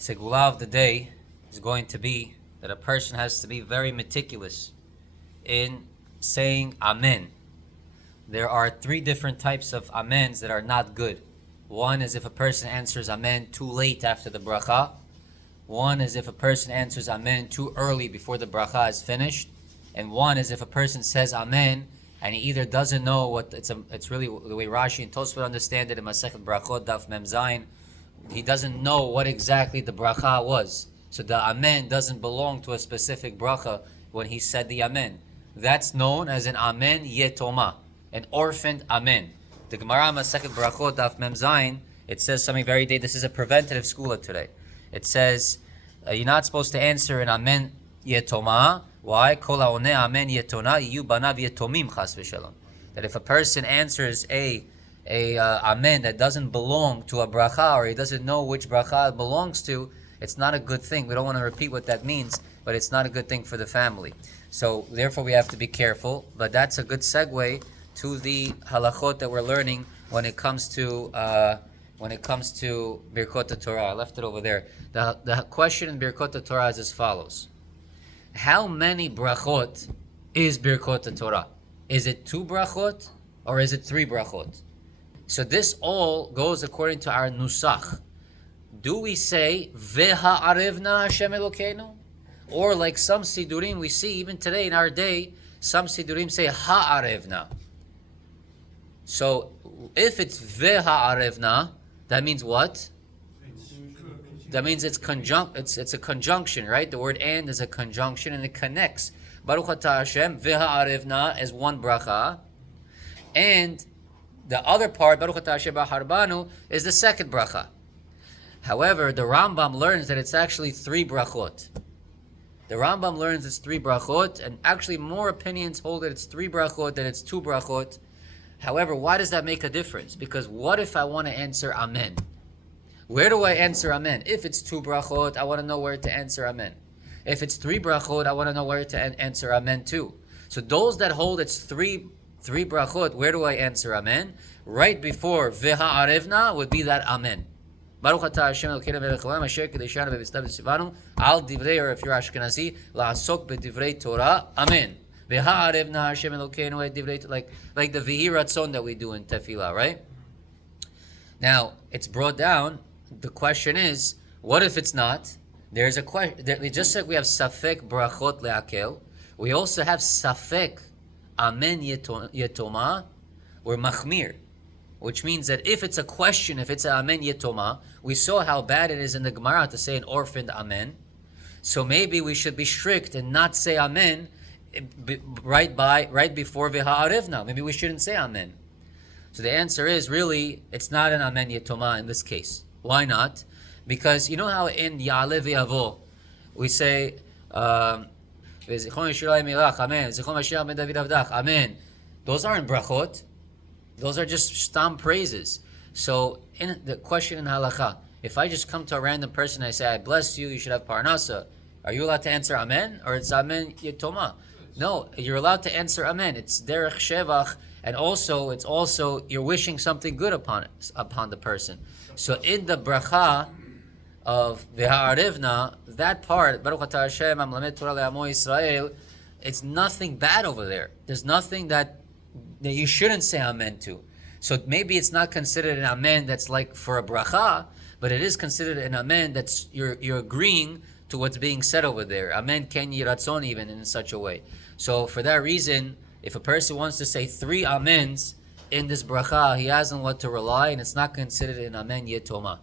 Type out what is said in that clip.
Segula of the day is going to be that a person has to be very meticulous in saying Amen. There are three different types of Amens that are not good. One is if a person answers Amen too late after the bracha. One is if a person answers Amen too early before the bracha is finished. And one is if a person says Amen and he either doesn't know what it's really the way Rashi and Tosfot understand it in Masechet Brachot Daf Mem Zayin. He doesn't know what exactly the bracha was. So the Amen doesn't belong to a specific bracha when he said the Amen. That's known as an Amen Yetoma, an orphaned Amen. The Gemara Masechet Brachot Daf Mem Zayin, it says something very day. This is a preventative skula today. It says you're not supposed to answer an Amen Yetoma. Why? Kol ha'oneh Amen Yetona yiyu banav yetomim chas v'shalom. That if a person answers a Amen that doesn't belong to a bracha, or he doesn't know which bracha it belongs to, it's not a good thing. We don't want to repeat what that means, but it's not a good thing for the family. So therefore we have to be careful. But that's a good segue to the halachot that we're learning when it comes to Birchot Hatorah. I left it over there. The question in Birchot Hatorah is as follows: how many brachot is Birchot Hatorah? Is it 2 brachot or is it 3 brachot? So this all goes according to our nusach. Do we say Ve'ha'arevna Hashem Elokeinu? Or like some sidurim we see even today in our day, some sidurim say Ha'arevna. So if it's Ve'ha'arevna, that means what? That means it's a conjunction, right? The word and is a conjunction and it connects. Baruch atah Hashem Ve'ha'arevna is one bracha, and the other part, Baruch atah Hashem B'harbanu, is the second bracha. However, the Rambam learns that it's actually 3 brachot. The Rambam learns it's 3 brachot, and actually more opinions hold that it's 3 brachot than it's 2 brachot. However, why does that make a difference? Because what if I want to answer Amen? Where do I answer Amen? If it's 2 brachot, I want to know where to answer Amen. If it's 3 brachot, I want to know where to answer Amen too. So those that hold it's 3 brachot, where do I answer Amen? Right before Ve'ha'arevna would be that Amen. Baruch atah Hashem Elokeinu melech haolam asher kedeshanu b'mitzvah v'tzivanu al divrei, or if you're Ashkenazi, la'asok b'divrei Torah. Amen. Ve'ha'arevna Hashem Elokeinu et divrei, like the V'hi Ratzon that we do in Tefillah, right? Now it's brought down. The question is, what if it's not? There's a question. Just like we have safek brachot le'akel, we also have safek Amen Yetoma, or machmir, which means that if it's a question, if it's an Amen Yetoma, we saw how bad it is in the Gemara to say an orphaned Amen. So maybe we should be strict and not say Amen right before Ve'ha'arevna. Maybe we shouldn't say Amen. So the answer is really, it's not an Amen Yetoma in this case. Why not? Because you know how in Ya'aleh V'yavo we say Amen. Amen. Those aren't brachot. Those are just stam praises. So in the question in halakha, if I just come to a random person and I say, I bless you, you should have parnasa, are you allowed to answer Amen? Or it's Amen Yetoma? No, you're allowed to answer Amen. It's derech shevach, and also it's also you're wishing something good upon the person. So in the bracha of Ve'ha'arevna, that part, Baruch atah Hashem Amlamed Torah le'amo Yisrael, it's nothing bad over there. There's nothing that you shouldn't say Amen to. So maybe it's not considered an Amen that's like for a bracha, but it is considered an Amen that's you're agreeing to what's being said over there. Amen ken yiratzon, even in such a way. So for that reason, if a person wants to say 3 Amens in this bracha, he has on what to rely, and it's not considered an Amen Yetoma.